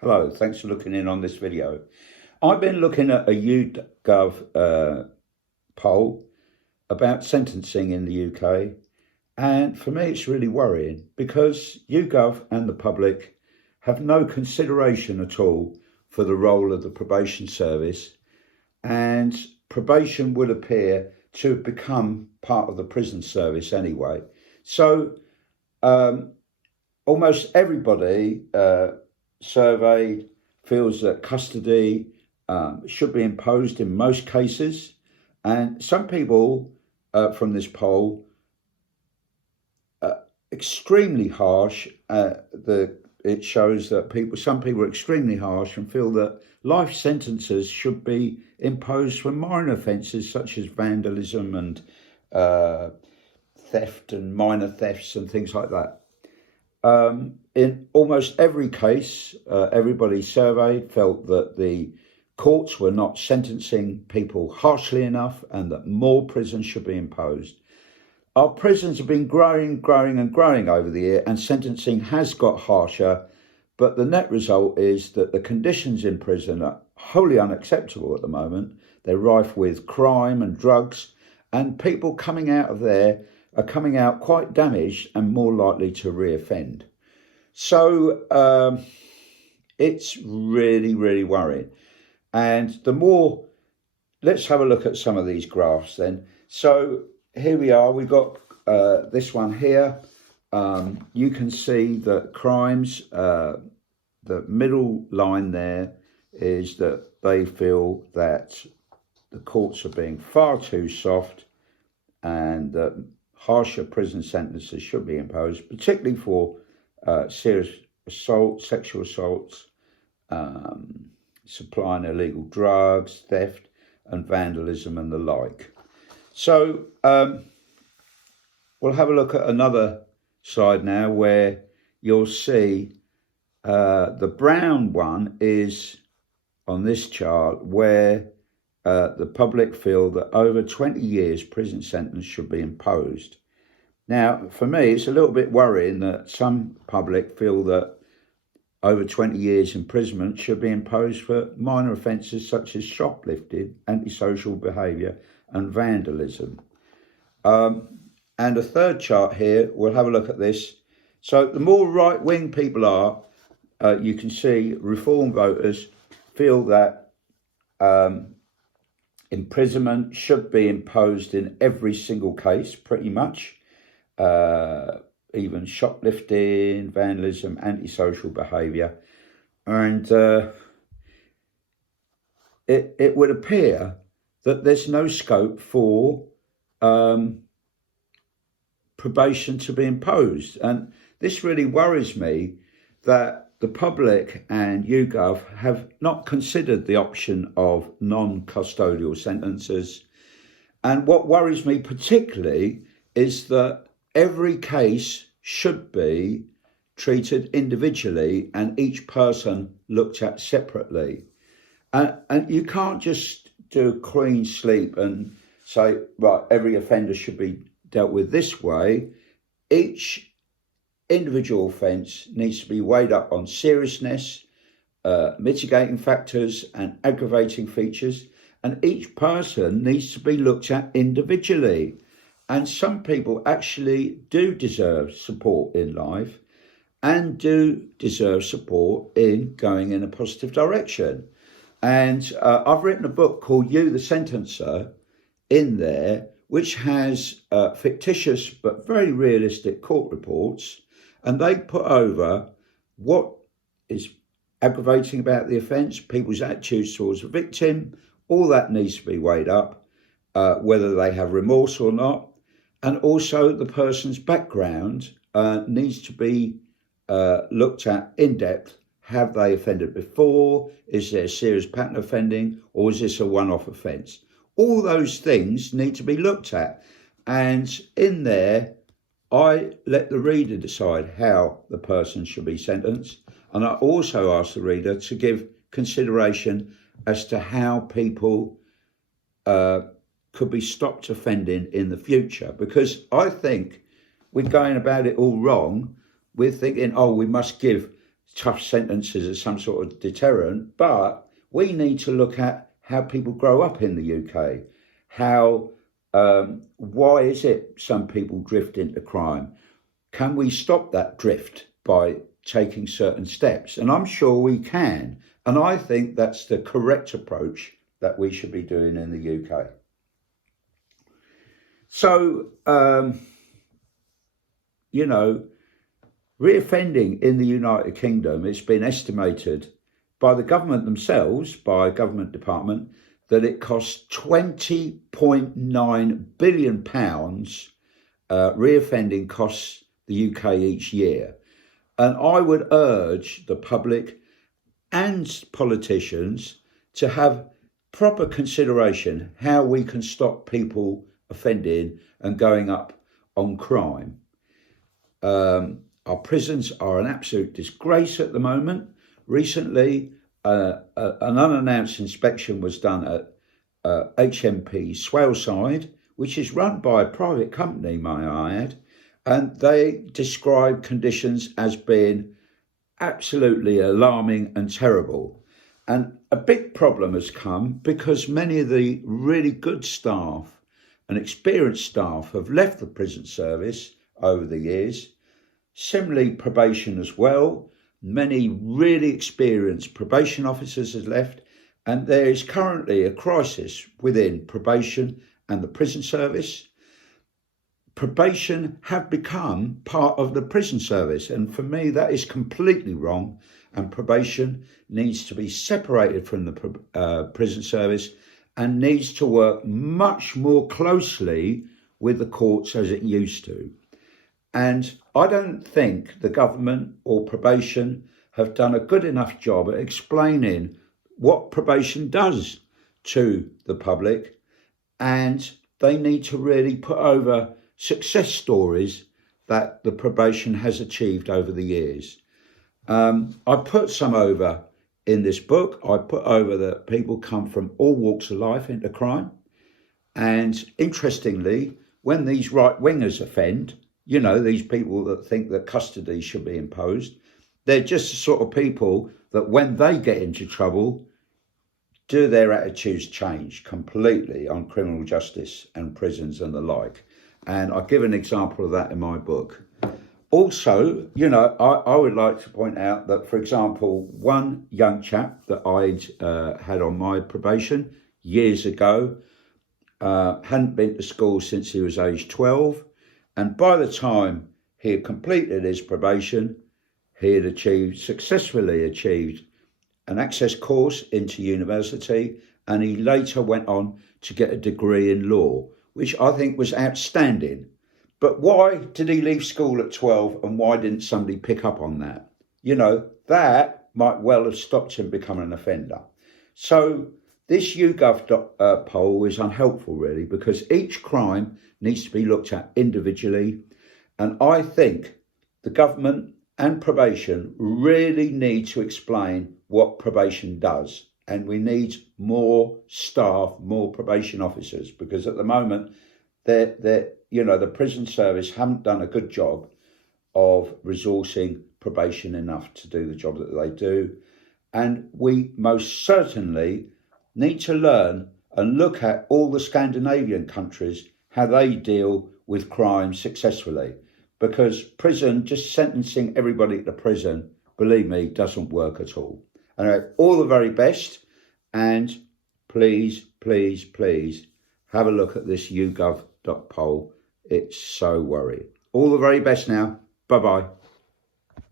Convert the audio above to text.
Hello, thanks for looking in on this video. I've been looking at a YouGov poll about sentencing in the UK, and for me it's really worrying because YouGov and the public have no consideration at all for the role of the Probation Service, and probation would appear to have become part of the prison service anyway. So almost everybody surveyed feels that custody should be imposed in most cases, and some people from this poll extremely harsh. It shows that some people are extremely harsh and feel that life sentences should be imposed for minor offences such as vandalism and theft and minor thefts and things like that. In almost every case, everybody surveyed felt that the courts were not sentencing people harshly enough and that more prisons should be imposed. Our prisons have been growing over the year, and sentencing has got harsher, but the net result is that the conditions in prison are wholly unacceptable at the moment. They're rife with crime and drugs, and people coming out of there are coming out quite damaged and more likely to reoffend. So it's really worrying. And let's have a look at some of these graphs then. So here we are, we've got this one here. You can see that crimes, the middle line there is that they feel that the courts are being far too soft and that harsher prison sentences should be imposed, particularly for serious assault, sexual assaults, supplying illegal drugs, theft and vandalism and the like. So we'll have a look at another side now where you'll see the brown one is on this chart where the public feel that over 20 years prison sentence should be imposed. Now, for me, it's a little bit worrying that some public feel that over 20 years imprisonment should be imposed for minor offences such as shoplifting, antisocial behaviour and vandalism. And a third chart here, we'll have a look at this. So the more right-wing people are, you can see reform voters feel that imprisonment should be imposed in every single case, pretty much. Even shoplifting, vandalism, antisocial behaviour. And it would appear that there's no scope for probation to be imposed. And this really worries me that the public and YouGov have not considered the option of non-custodial sentences. And what worries me particularly is that every case should be treated individually and each person looked at separately. And you can't just do a clean sweep and say, right, every offender should be dealt with this way. Each individual offence needs to be weighed up on seriousness, mitigating factors and aggravating features, and each person needs to be looked at individually. And some people actually do deserve support in life and do deserve support in going in a positive direction. And I've written a book called You the Sentencer in there, which has fictitious but very realistic court reports. And they put over what is aggravating about the offence, people's attitudes towards the victim. All that needs to be weighed up, whether they have remorse or not. And also the person's background needs to be looked at in depth. Have they offended before? Is there serious pattern offending? Or is this a one-off offence? All those things need to be looked at. And in there, I let the reader decide how the person should be sentenced. And I also ask the reader to give consideration as to how people could be stopped offending in the future, because I think we're going about it all wrong. We're thinking, oh, we must give tough sentences as some sort of deterrent, but we need to look at how people grow up in the UK. Why is it some people drift into crime? Can we stop that drift by taking certain steps? And I'm sure we can. And I think that's the correct approach that we should be doing in the UK. So, reoffending in the United Kingdom, it's been estimated by the government themselves, by a government department, that it costs £20.9 billion reoffending costs the UK each year. And I would urge the public and politicians to have proper consideration how we can stop people offending and going up on crime. Our prisons are an absolute disgrace at the moment. Recently, an unannounced inspection was done at HMP Swaleside, which is run by a private company, may I add, and they describe conditions as being absolutely alarming and terrible. And a big problem has come because many of the really good staff and experienced staff have left the prison service over the years. Similarly, probation as well. Many really experienced probation officers have left, and there is currently a crisis within probation and the prison service. Probation have become part of the prison service, and for me that is completely wrong, and probation needs to be separated from the prison service and needs to work much more closely with the courts as it used to. And I don't think the government or probation have done a good enough job at explaining what probation does to the public, and they need to really put over success stories that the probation has achieved over the years. I put some over in this book. I put over that people come from all walks of life into crime. And interestingly, when these right-wingers offend, these people that think that custody should be imposed, they're just the sort of people that when they get into trouble, do their attitudes change completely on criminal justice and prisons and the like. And I give an example of that in my book. Also, I would like to point out that, for example, one young chap that I'd had on my probation years ago hadn't been to school since he was age 12. And by the time he had completed his probation, he had successfully achieved an access course into university, and he later went on to get a degree in law, which I think was outstanding. But why did he leave school at 12, and why didn't somebody pick up on that? That might well have stopped him becoming an offender. So this YouGov poll is unhelpful, really, because each crime needs to be looked at individually. And I think the government and probation really need to explain what probation does. And we need more staff, more probation officers, because at the moment, the prison service haven't done a good job of resourcing probation enough to do the job that they do. And we most certainly need to learn and look at all the Scandinavian countries, how they deal with crime successfully. Because prison, just sentencing everybody to prison, believe me, doesn't work at all. Anyway, all the very best. And please, please, please have a look at this YouGov poll. It's so worrying. All the very best now. Bye-bye.